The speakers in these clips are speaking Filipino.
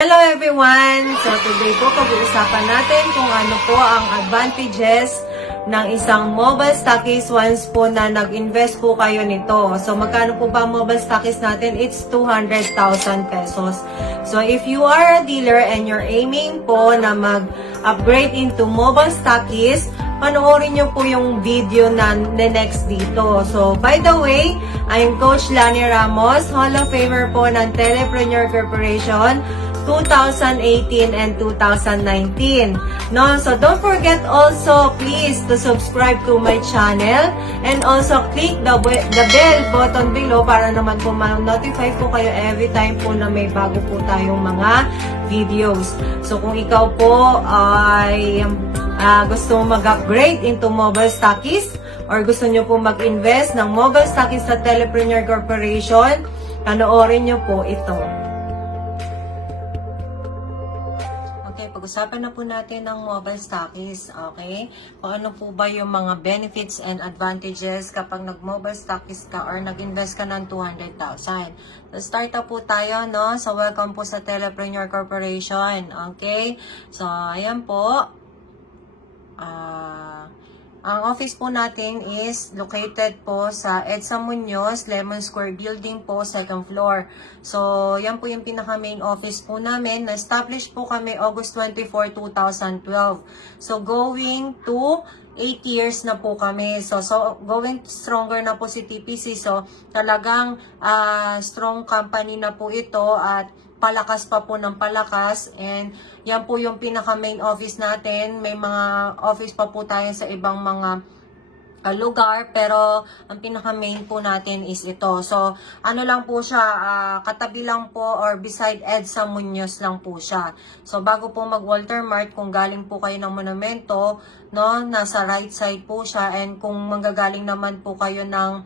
Hello everyone! So today po pag-uusapan natin kung ano po ang advantages ng isang mobile stockist once po na nag-invest po kayo nito. So magkano po ba ang mobile stockist natin? It's 200,000 pesos. So if you are a dealer and you're aiming po na mag-upgrade into mobile stockist, panoorin nyo po yung video na next dito. So by the way, I'm Coach Lani Ramos, Hall of Famer po ng Telepreneur Corporation 2018 and 2019. No, so don't forget also please to subscribe to my channel and also click the bell button below para naman po ma-notify po kayo every time po na may bago po tayong mga videos. So kung ikaw po ay gusto mo mag-upgrade into mobile stockist or gusto nyo po mag-invest ng mobile stockist sa Telepreneur Corporation, panoorin nyo po ito. Okay, pag-usapan na po natin ng mobile stockist, okay? Kung ano po ba yung mga benefits and advantages kapag nag-mobile stockist ka or nag-invest ka ng 200,000. So, start na po tayo, no? So, welcome po sa Telepreneur Corporation, okay? So, ayan po. Ang office po natin is located po sa EDSA Muñoz, Lemon Square Building po, second floor. So, yan po yung pinaka-main office po namin. Na-establish po kami August 24, 2012. So, going to 8 years na po kami. So going stronger na po si TPC. So, talagang strong company na po ito at palakas pa po ng palakas, and yan po yung pinaka main office natin. May mga office pa po tayo sa ibang mga lugar, pero ang pinaka main po natin is ito. So ano lang po siya, katabi lang po or beside EDSA Muñoz lang po siya. So bago po mag Walter Mart, kung galing po kayo ng Monumento, no, nasa right side po siya, and kung manggagaling naman po kayo ng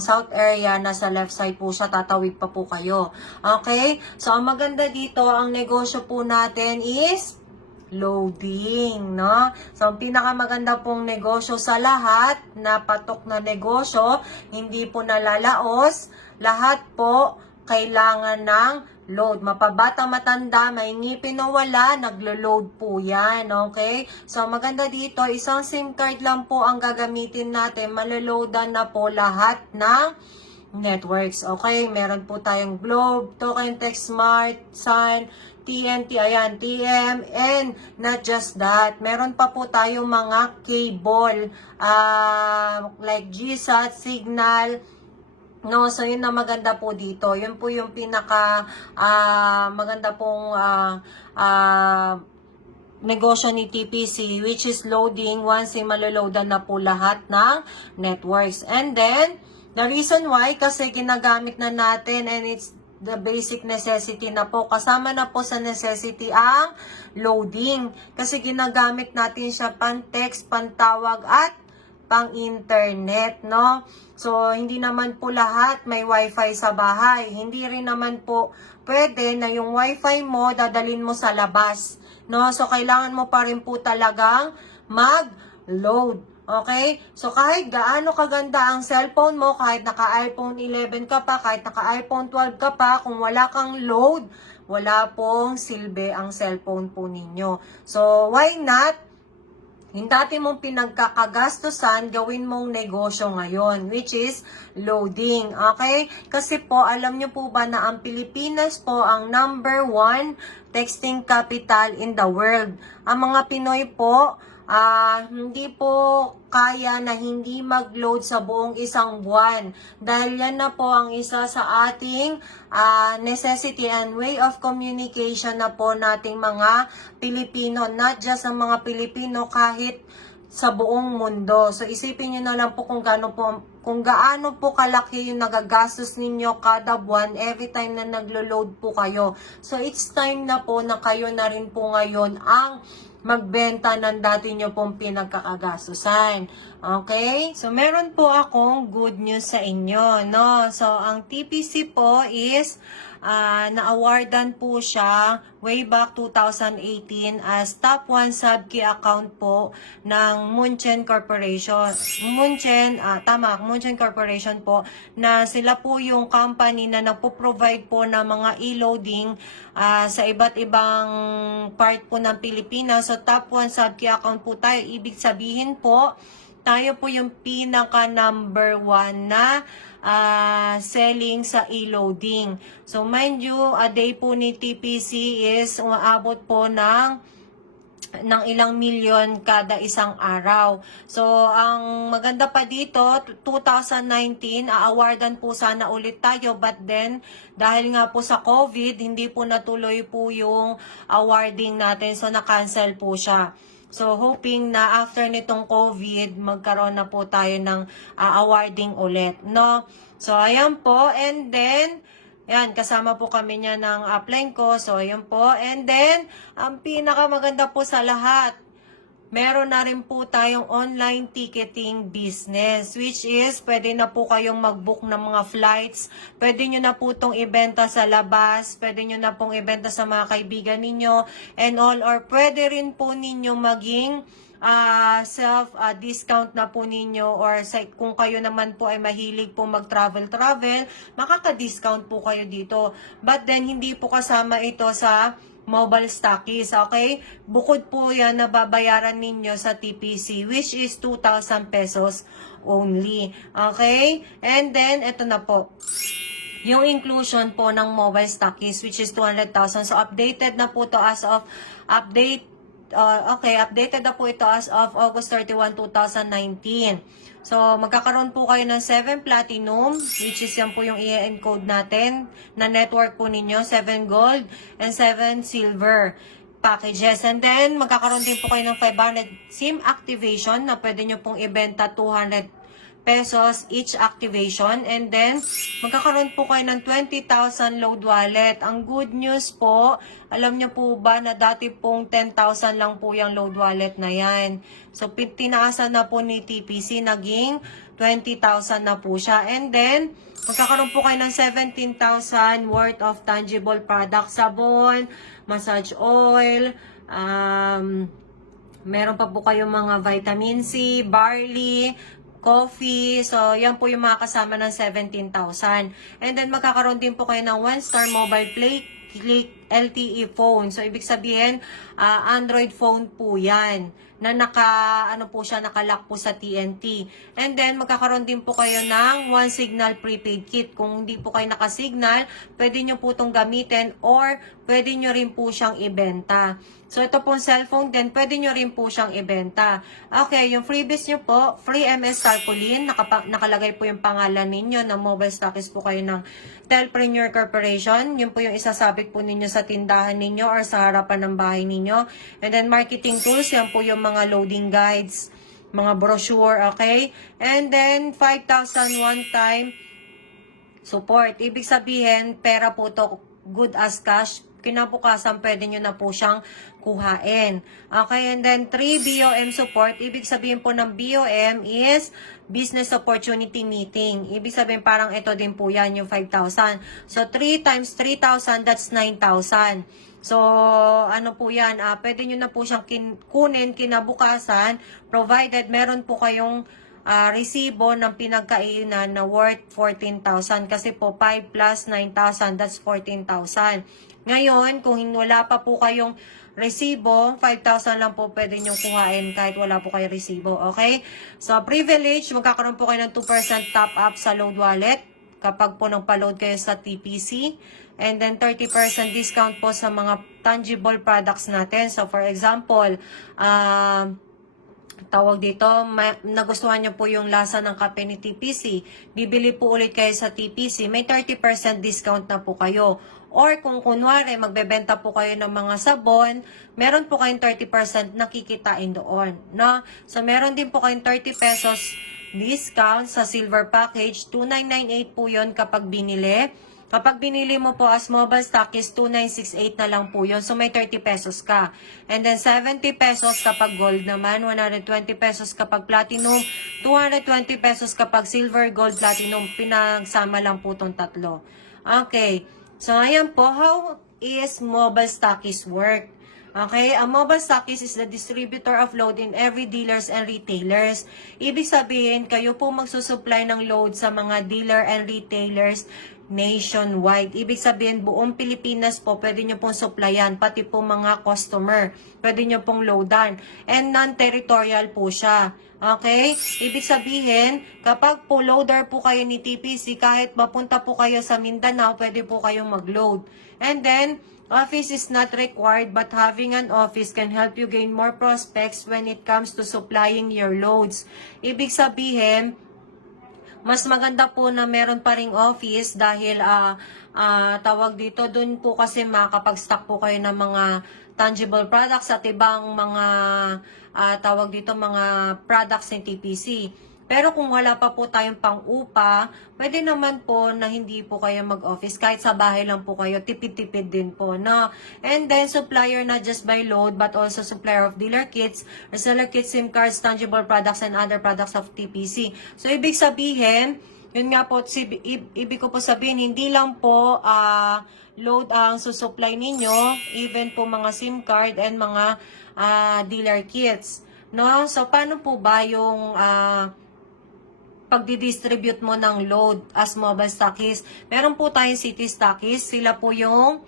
south area, nasa left side po siya, tatawid pa po kayo. Okay? So, ang maganda dito, ang negosyo po natin is loading, no? So, ang pinakamaganda pong negosyo sa lahat, na patok na negosyo, hindi po nalalaos, lahat po kailangan ng load. Mapabata, matanda, may ngipin o wala, naglo-load po yan, okay? So, maganda dito, isang SIM card lang po ang gagamitin natin, maloloadan na po lahat ng networks, okay? Meron po tayong Globe, Token Tech Smart, Sun, TNT, ayan, TM, and not just that, meron pa po tayong mga cable, like GSAT, Signal, no, so yun na maganda po dito. Yun po yung pinaka maganda pong negosyo ni TPC, which is loading. Once maloloadan na po lahat ng networks. And then, the reason why, kasi ginagamit na natin, and it's the basic necessity na po. Kasama na po sa necessity ang loading. Kasi ginagamit natin siya pang-text, pang-tawag, at pang-internet, no? So, hindi naman po lahat may wifi sa bahay. Hindi rin naman po pwede na yung wifi mo dadalhin mo sa labas, no? So, kailangan mo pa rin po talagang mag-load. Okay? So, kahit gaano kaganda ang cellphone mo, kahit naka-iPhone 11 ka pa, kahit naka-iPhone 12 ka pa, kung wala kang load, wala pong silbi ang cellphone po ninyo. So, why not? Yung dati mong pinagkakagastusan, gawin mong negosyo ngayon, which is loading. Okay? Kasi po, alam nyo po ba na ang Pilipinas po ang #1 texting capital in the world. Ang mga Pinoy po, hindi po kaya na hindi mag-load sa buong isang buwan. Dahil yan na po ang isa sa ating necessity and way of communication na po nating mga Pilipino. Not just ang mga Pilipino, kahit sa buong mundo. So isipin nyo na lang po kung gaano po kalaki yung nagagastos ninyo kada buwan every time na naglo-load po kayo. So it's time na po na kayo na rin po ngayon ang magbenta ng dati nyo pong pinagkakagastusan. Okay? So, meron po akong good news sa inyo, no? So, ang TPC po is na-awardan po siya way back 2018 as top 1 sub-key account po ng Munchen Corporation. Munchen Corporation po, na sila po yung company na nagpo-provide po ng mga e-loading sa iba't ibang part po ng Pilipinas. So top 1 sub-key account po tayo. Ibig sabihin po, tayo po yung pinaka number 1 na selling sa e-loading. So mind you, a day po ni TPC is umaabot po ng ilang milyon kada isang araw. So, ang maganda pa dito, 2019, a-awardan po sana ulit tayo. But then, dahil nga po sa COVID, hindi po natuloy po yung awarding natin. So, na-cancel po siya. So, hoping na after nitong COVID, magkaroon na po tayo ng awarding ulit, no? So, ayan po. And then, yan, kasama po kami niya ng upline ko. So, ayan po. And then, ang pinakamaganda po sa lahat, meron na rin po tayong online ticketing business, which is pwede na po kayong mag-book ng mga flights, pwede nyo na po itong ibenta sa labas, pwede nyo na pong ibenta sa mga kaibigan ninyo, and all, or pwede rin po ninyo maging self-discount na po ninyo, or kung kayo naman po ay mahilig po mag-travel, makaka-discount po kayo dito. But then, hindi po kasama ito sa mobile stockies, okay? Bukod po yan na babayaran ninyo sa TPC, which is 2,000 pesos only, okay? And then, ito na po, yung inclusion po ng mobile stockies, which is 200,000. So, updated na po to as of, updated na po ito as of August 31, 2019. So, magkakaroon po kayo ng 7 Platinum, which is yan po yung i-encode natin na network po ninyo, 7 Gold and 7 Silver packages. And then, magkakaroon din po kayo ng 500 SIM activation na pwede nyo pong ibenta 200 pesos each activation. And then, magkakaroon po kayo ng 20,000 load wallet. Ang good news po, alam nyo po ba na dati pong 10,000 lang po yung load wallet na yan. So, tinaasan na po ni TPC, naging 20,000 na po siya. And then, magkakaroon po kayo ng 17,000 worth of tangible products, sabon, massage oil, meron pa po kayong mga vitamin C, barley, coffee. So, yan po yung mga kasama ng 17,000. And then, magkakaroon din po kayo ng 1-star mobile play click LTE phone. So, ibig sabihin, Android phone po yan na nakalock po sa TNT. And then, magkakaroon din po kayo ng 1 signal prepaid kit. Kung hindi po kayo nakasignal, pwede nyo po itong gamitin or pwede nyo rin po siyang ibenta. So, ito pong cellphone din, pwede nyo rin po siyang ibenta. Okay, yung freebies nyo po, free MS Tarpaulin, nakalagay po yung pangalan ninyo na mobile stockist po kayo ng Telpreneur Corporation. Yun po yung isasabit po ninyo sa tindahan ninyo or sa harapan ng bahay ninyo. And then, marketing tools, yan po yung mga loading guides, mga brochure, okay? And then, 5,000 one-time support. Ibig sabihin, pera po to, good as cash. Kinabukasan, pwede nyo na po siyang kuhain. Okay, and then 3 BOM support. Ibig sabihin po ng BOM is Business Opportunity Meeting. Ibig sabihin parang ito din po yan, yung 5,000. So, 3 times 3,000, that's 9,000. So, ano po yan, pwede nyo na po siyang kunin kinabukasan, provided meron po kayong resibo ng pinagkainan na worth 14,000. Kasi po, 5 plus 9,000, that's 14,000. Ngayon, kung wala pa po kayong resibo, 5,000 lang po pwede nyo kuhain kahit wala po kayong resibo. Okay? So, privilege, magkakaroon po kayo ng 2% top up sa load wallet kapag po nagpa-load kayo sa TPC. And then, 30% discount po sa mga tangible products natin. So, for example, tawag dito, nagustuhan nyo po yung lasa ng kape ni TPC, bibili po ulit kayo sa TPC, may 30% discount na po kayo. Or kung kunwari, magbebenta po kayo ng mga sabon, meron po kayong 30% nakikitain doon. No? So, meron din po kayong 30 pesos discount sa silver package. 2,998 po yun kapag binili. Kapag binili mo po as mobile stockist, 2,968 na lang po yun. So, may 30 pesos ka. And then, 70 pesos kapag gold naman, 120 pesos kapag platinum, 220 pesos kapag silver, gold, platinum. Pinagsama lang po itong tatlo. Okay. So, ayan po, how is mobile stockist work? Okay, a mobile stockist is the distributor of load in every dealers and retailers. Ibig sabihin, kayo po magsusupply ng load sa mga dealer and retailers nationwide. Ibig sabihin, buong Pilipinas po, pwede nyo pong supplyan, pati po mga customer, pwede nyo pong loadan. And non-territorial po siya. Okay? Ibig sabihin, kapag po loader po kayo ni TPC, kahit mapunta po kayo sa Mindanao, pwede po kayong mag-load. And then, office is not required, but having an office can help you gain more prospects when it comes to supplying your loads. Ibig sabihin, mas maganda po na meron pa ring office dahil tawag dito, dun po kasi makapag-stock po kayo ng mga tangible products at ibang mga tawag dito mga products ng TPC. Pero kung wala pa po tayong pang-upa, pwede naman po na hindi po kayo mag-office. Kahit sa bahay lang po kayo, tipid-tipid din po, no? And then, supplier not just by load, but also supplier of dealer kits, reseller kits, SIM cards, tangible products, and other products of TPC. So, ibig sabihin, yun nga po, ibig ko po sabihin, hindi lang po load ang susupply ninyo, even po mga SIM card and mga dealer kits, no? So, paano po ba yung pagdi-distribute mo ng load as mobile stockist? Meron po tayong city stockist. Sila po yung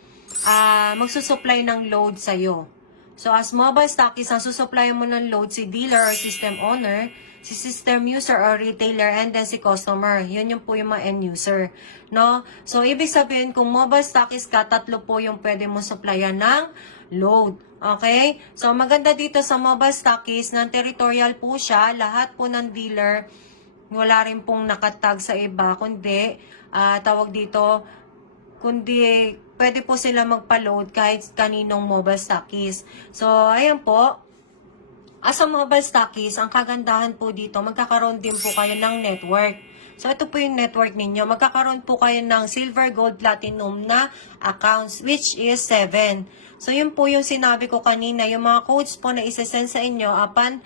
magsusupply ng load sa'yo. So, as mobile stockist, ang susupply mo ng load si dealer or system owner, si system user or retailer, and then si customer. Yun yung po yung mga end user. No? So, ibig sabihin, kung mobile stockist ka, tatlo po yung pwede mo supplyan ng load. Okay? So, maganda dito sa mobile stockist, ng territorial po siya, lahat po ng dealer, wala rin pong nakatag sa iba, kundi, tawag dito, kundi pwede po sila magpa-load kahit kaninong mobile stockist. So, ayan po. As a mobile stockist, ang kagandahan po dito, magkakaroon din po kayo ng network. So, ito po yung network ninyo. Magkakaroon po kayo ng silver, gold, platinum na accounts, which is 7. So, yun po yung sinabi ko kanina. Yung mga codes po na isasend sa inyo, upon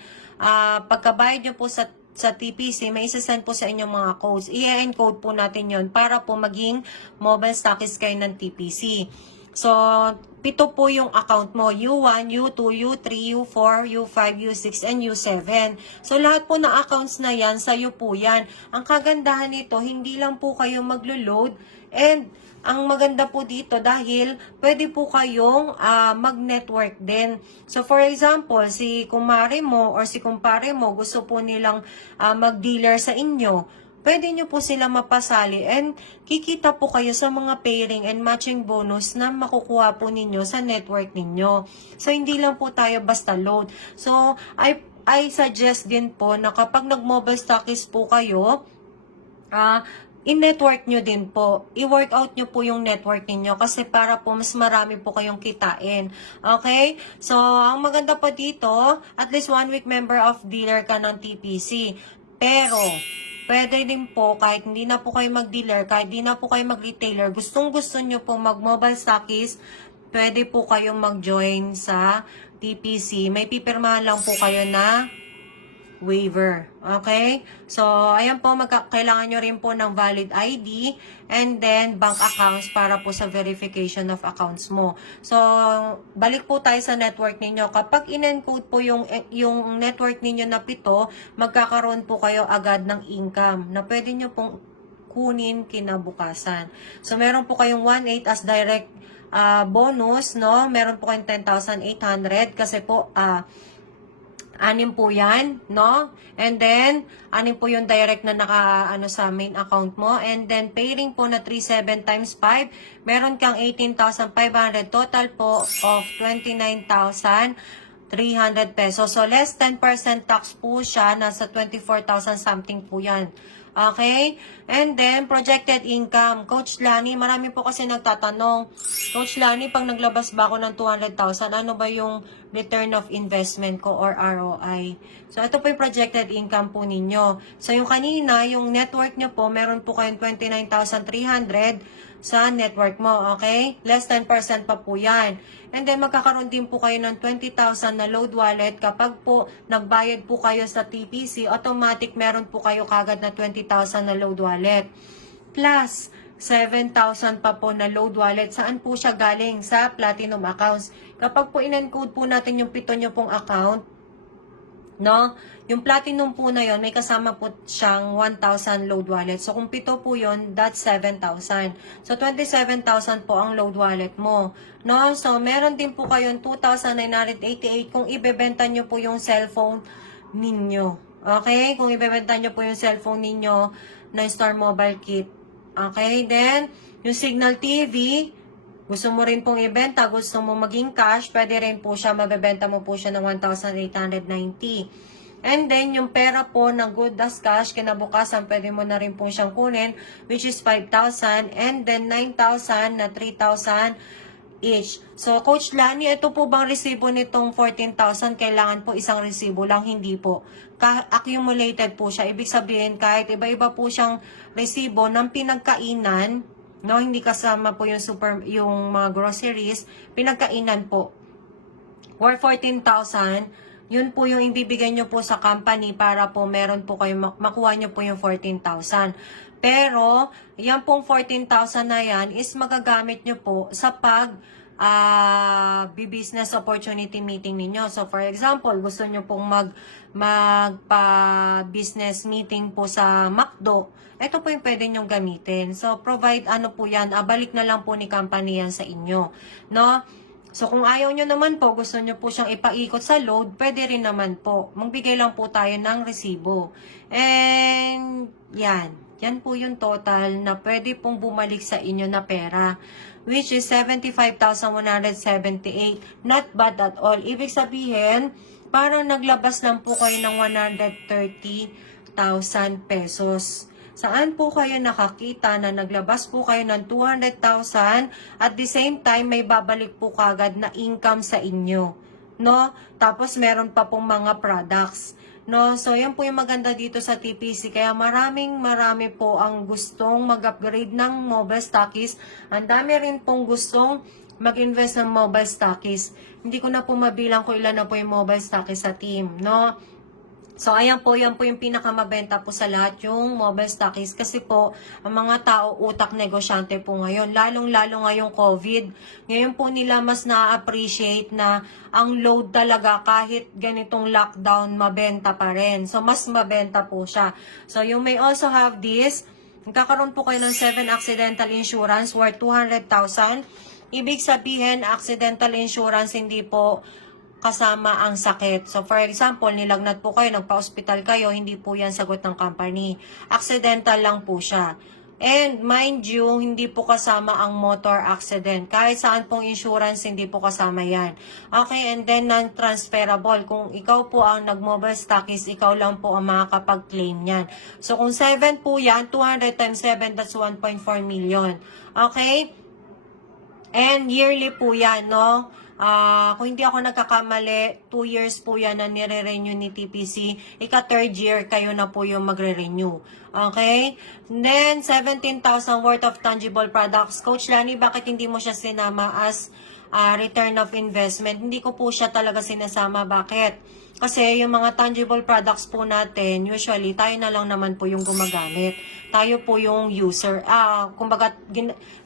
pagkabayad nyo po sa TPC, may isasend po sa inyong mga codes. I-encode po natin yon para po maging mobile stockist kayo ng TPC. So, 7 po yung account mo. U1, U2, U3, U4, U5, U6, and U7. So, lahat po na accounts na yan, sa'yo po yan. Ang kagandahan nito, hindi lang po kayo maglo-load, and ang maganda po dito dahil pwede po kayong mag-network din. So, for example, si kumare mo or si kumpare mo gusto po nilang mag-dealer sa inyo, pwede nyo po sila mapasali and kikita po kayo sa mga pairing and matching bonus na makukuha po ninyo sa network ninyo. So, hindi lang po tayo basta load. So, I suggest din po na kapag nag-mobile stockist po kayo, in-network nyo din po. I-workout nyo po yung network ninyo kasi para po mas marami po kayong kitain. Okay? So, ang maganda po dito, at least 1 week member of dealer ka ng TPC. Pero, pwede din po, kahit hindi na po kayo mag-dealer, kahit hindi na po kayo mag-retailer, gustong-gusto nyo po mag-mobile stockist, pwede po kayong mag-join sa TPC. May pipirmahan lang po kayo na waiver. Okay? So, ayan po, kailangan nyo rin po ng valid ID and then bank accounts para po sa verification of accounts mo. So, balik po tayo sa network ninyo. Kapag in-encode po yung network ninyo na 7, magkakaroon po kayo agad ng income na pwede nyo pong kunin kinabukasan. So, meron po kayong 1.8 as direct bonus, no? Meron po kayong 10,800 kasi po, 6 po yan, no? And then, 6 po yung direct na sa main account mo. And then, pairing po na 37 times 5, meron kang 18,500, total po of 29,300 pesos. So, less 10% tax po siya, nasa 24,000 something po yan. Okay? And then, projected income. Coach Lani, marami po kasi nagtatanong, Coach Lani, pag naglabas ba ako ng 200,000, ano ba yung return of investment ko or ROI? So, ito po yung projected income po ninyo. So, yung kanina, yung network nyo po, meron po kayong 29,300 sa network mo, okay? Less 10% pa po yan. And then, magkakaroon din po kayo ng 20,000 na load wallet. Kapag po nagbayad po kayo sa TPC, automatic meron po kayo kagad na 20,000 na load wallet. Plus, 7,000 pa po na load wallet. Saan po siya galing? Sa Platinum accounts. Kapag po in-encode po natin yung 7 nyo pong account, no? Yung Platinum po na yon may kasama po siyang 1,000 load wallet. So, kung 7 po yon that's 7,000. So, 27,000 po ang load wallet mo. No? So, meron din po kayong 2,988 kung ibebenta nyo po yung cellphone ninyo. Okay? Kung ibebenta nyo po yung cellphone ninyo ng Star Mobile Kit. Okay? Then, yung Signal TV, gusto mo rin pong ibenta, gusto mo maging cash, pwede rin po siya, mabebenta mo po siya ng 1,890. And then, yung pera po ng Good as Cash, kinabukasan, pwede mo na rin po siyang kunin, which is 5,000, and then 9,000 na 3,000 each. So, Coach Lani, ito po bang resibo nitong 14,000? Kailangan po isang resibo lang, hindi po. Accumulated po siya. Ibig sabihin, kahit iba-iba po siyang resibo ng pinagkainan, no, hindi kasama po yung mga groceries, pinagkainan po. Or 14,000, yun po yung ibibigay nyo po sa company para po meron po kayo, makuha nyo po yung 14,000. Pero, yan pong 14,000 na yan is magagamit nyo po sa business opportunity meeting ninyo. So, for example, gusto nyo pong magpa-business meeting po sa McDo, ito po yung pwede nyong gamitin. So, provide ano po yan, balik na lang po ni company yan sa inyo. No? So, kung ayaw nyo naman po, gusto nyo po siyang ipaikot sa load, pwede rin naman po. Magbigay lang po tayo ng resibo. And, yan. Yan po yung total na pwede pong bumalik sa inyo na pera. Which is 75,178. Not bad at all. Ibig sabihin, parang naglabas lang po kayo ng 130,000 pesos. Saan po kayo nakakita na naglabas po kayo ng 200,000 at the same time may babalik po kagad na income sa inyo, no? Tapos meron pa pong mga products, no? So yan po yung maganda dito sa TPC, kaya marami po ang gustong mag-upgrade ng mobile stockies. Ang dami rin pong gustong mag-invest ng mobile stockies. Hindi ko na po mabilang kung ilan na po yung mobile stockies sa team, no? So, ayan po, yan po yung pinakamabenta po sa lahat, yung mobile stockies. Kasi po, ang mga tao, utak negosyante po ngayon. Lalong-lalo ngayong COVID. Ngayon po nila mas na-appreciate na ang load talaga kahit ganitong lockdown, mabenta pa rin. So, mas mabenta po siya. So, you may also have this. Magkakaroon po kayo ng 7 accidental insurance worth 200,000. Ibig sabihin, accidental insurance, hindi po kasama ang sakit. So, for example, nilagnat po kayo, nagpa-hospital kayo, hindi po yan sagot ng company. Accidental lang po siya. And, mind you, hindi po kasama ang motor accident. Kahit saan pong insurance, hindi po kasama yan. Okay, and then non-transferable. Kung ikaw po ang nag-mobile stockies, ikaw lang po ang makakapag-claim yan. So, kung 7 po yan, 200 times 7, that's 1.4 million. Okay? And yearly po yan, no? Kung hindi ako nagkakamali, 2 years po yan na nire-renew ni TPC. Ika-3rd year, kayo na po yung magre-renew. Okay? Then, 17,000 worth of tangible products. Coach Lani, bakit hindi mo siya sinama as return of investment? Hindi ko po siya talaga sinasama. Bakit? Kasi yung mga tangible products po natin, usually, tayo na lang naman po yung gumagamit. Tayo po yung user. Kumbaga,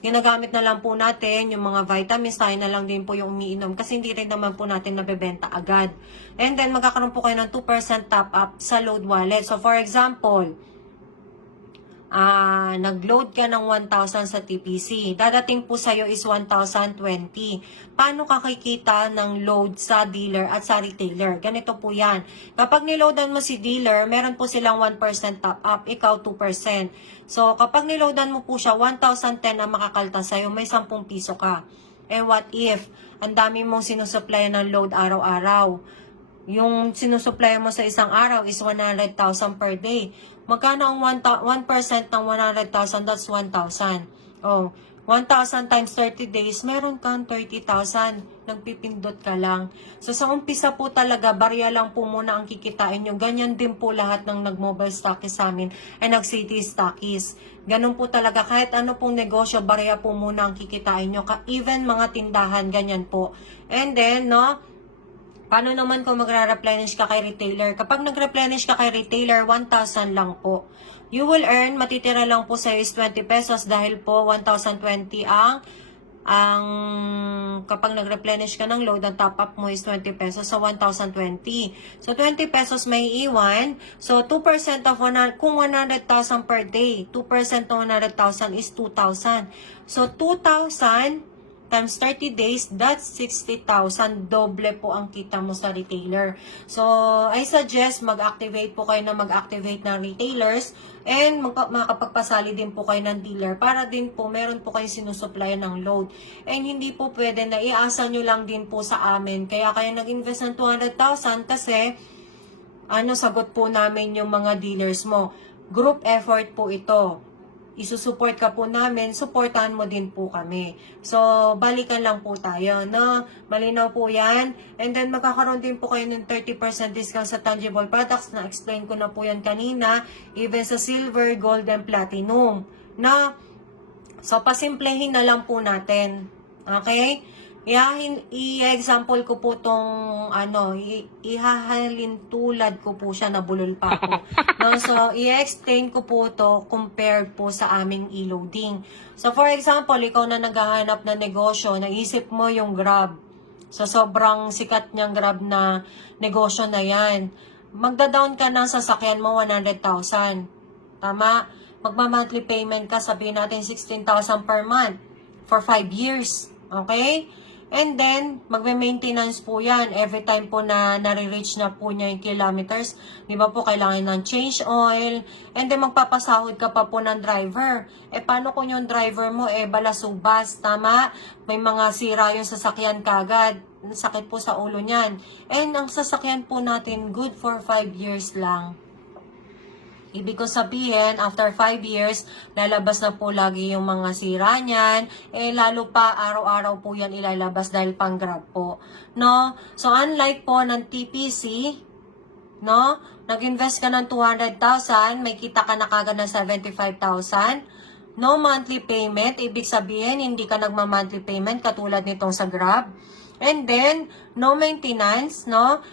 ginagamit na lang po natin yung mga vitamins, tayo na lang din po yung umiinom. Kasi hindi rin naman po natin nabebenta agad. And then, magkakaroon po kayo ng 2% top up sa load wallet. So, for example, nag-load ka ng 1,000 sa TPC. Dadating po sa'yo is 1,020. Paano ka kikita ng load sa dealer at sa retailer? Ganito po yan. Kapag niloadan mo si dealer, meron po silang 1% top up, ikaw 2%. So, kapag niloadan mo po siya, 1,010 ang makakalta sa'yo, may 10 piso ka. And what if, ang dami mong sinusupply ng load araw-araw? Yung sinusupply mo sa isang araw is 100,000 per day. Magkano ang 1% ng 100,000? That's 1,000. Oh, 1,000 times 30 days, meron kang 30,000. Nagpipindot ka lang. So, sa umpisa po talaga, barya lang po muna ang kikitain nyo. Ganyan din po lahat ng nag-mobile stockies sa amin ay nag-city stockies. Ganun po talaga. Kahit ano pong negosyo, barya po muna ang kikitain nyo. Even mga tindahan, ganyan po. And then, no, paano naman kung magre-replenish ka kay retailer? Kapag nag-replenish ka kay retailer, 1,000 lang po. you will earn, matitira lang po sa'yo is 20 pesos dahil po 1,020 ang kapag nag-replenish ka ng load, ang top up mo is 20 pesos sa 1,020. So, 20 pesos may iwan. So, 2% of kung 100,000 per day, 2% ng 100,000 is 2,000. So, 2,000 times 30 days, that's 60,000. Doble po ang kita mo sa retailer. So, I suggest mag-activate po kayo na mag-activate ng retailers and makapagpasali din po kayo ng dealer para din po meron po kayong sinusupply ng load. And hindi po pwede na iasa nyo lang din po sa amin. Kaya kayo nag-invest ng 200,000 kasi sagot po namin yung mga dealers mo. Group effort po ito. Isusupport ka po namin, supportahan mo din po kami. So, balikan lang po tayo, no? Malinaw po yan. And then, magkakaroon din po kayo ng 30% discount sa tangible products. Na-explain ko na po yan kanina. Even sa silver, gold, and platinum. Na, so, pasimplehin na lang po natin. Okay? I-example ko po tong ihahalin tulad ko po siya, nabulol pa ako. No? So, i-explain ko po to compared po sa aming e-loading. So, for example, ikaw na naghahanap na negosyo, naisip mo yung Grab. So, sobrang sikat niyang Grab na negosyo na yan. Magda-down ka ng sasakyan mo 100,000. Tama? Magma-monthly payment ka, sabihin natin 16,000 per month for 5 years. Okay? And then, magme-maintenance po yan. Every time po na nare-reach na po niya yung kilometers, di ba po, kailangan ng change oil. And then, magpapasahod ka pa po ng driver. Paano kung yung driver mo, balasubas, tama? May mga sira yung sasakyan kagad. Sakit po sa ulo niyan. And ang sasakyan po natin, good for 5 years lang. Ibig ko sabihin, after 5 years, lalabas na po lagi yung mga sira niyan. Lalo pa, araw-araw po yan ilalabas dahil pang Grab po. No? So, unlike po ng TPC, no? Nag-invest ka ng 200,000, may kita ka na kagad ng 75,000. No monthly payment, ibig sabihin, hindi ka nagma-monthly payment katulad nitong sa Grab. And then, no maintenance, no?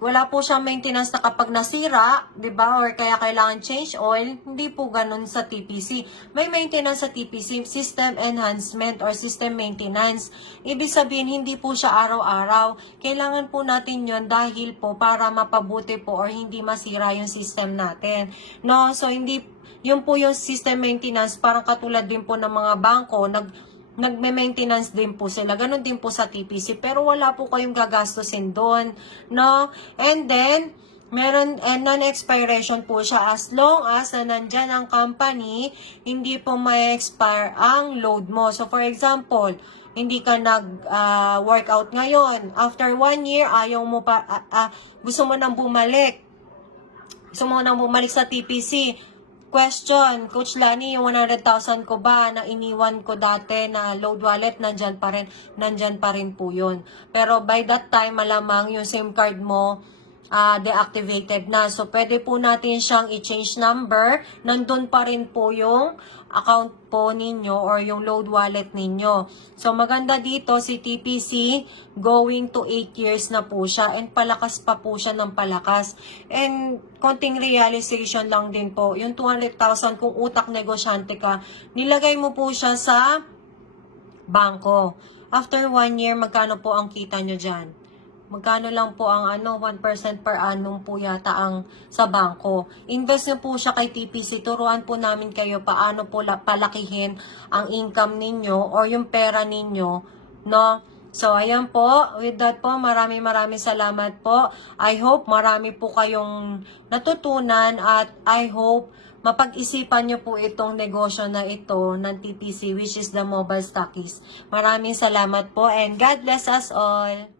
Wala po siyang maintenance na kapag nasira, di ba? Or kaya kailangan change oil, hindi po ganun sa TPC. May maintenance sa TPC, system enhancement or system maintenance. Ibig sabihin, hindi po siya araw-araw. Kailangan po natin yon dahil po para mapabuti po or hindi masira yung system natin. No? So, yun po yung system maintenance, parang katulad din po ng mga bangko, nagme-maintenance din po sila. Ganon din po sa TPC. Pero wala po kayong gagastusin doon. No? And then, meron non-expiration po siya as long as na nandyan ang company, hindi po may-expire ang load mo. So, for example, hindi ka nag-workout ngayon. After 1 year, ayaw mo pa, gusto mo nang bumalik. Gusto mo nang bumalik sa TPC. Question, Coach Lani, yung 100,000 ko ba na iniwan ko dati na load wallet, nandyan pa rin po yun. Pero by that time, malamang yung SIM card mo deactivated na. So, pwede po natin siyang i-change number. Nandun pa rin po yung account po ninyo or yung load wallet ninyo. So, maganda dito si TPC, going to 8 years na po siya and palakas pa po siya ng palakas. And konting realization lang din po, yung 200,000 kung utak negosyante ka, nilagay mo po siya sa bangko. After 1 year, magkano po ang kita nyo dyan? Magkano lang po ang 1% per annum po yata ang sa bangko. Invest nyo po siya kay TPC. Turuan po namin kayo paano po palakihin ang income ninyo or yung pera ninyo. No? So, ayan po. With that po, maraming salamat po. I hope marami po kayong natutunan at I hope mapag-isipan nyo po itong negosyo na ito ng TPC, which is the mobile stockies. Maraming salamat po and God bless us all.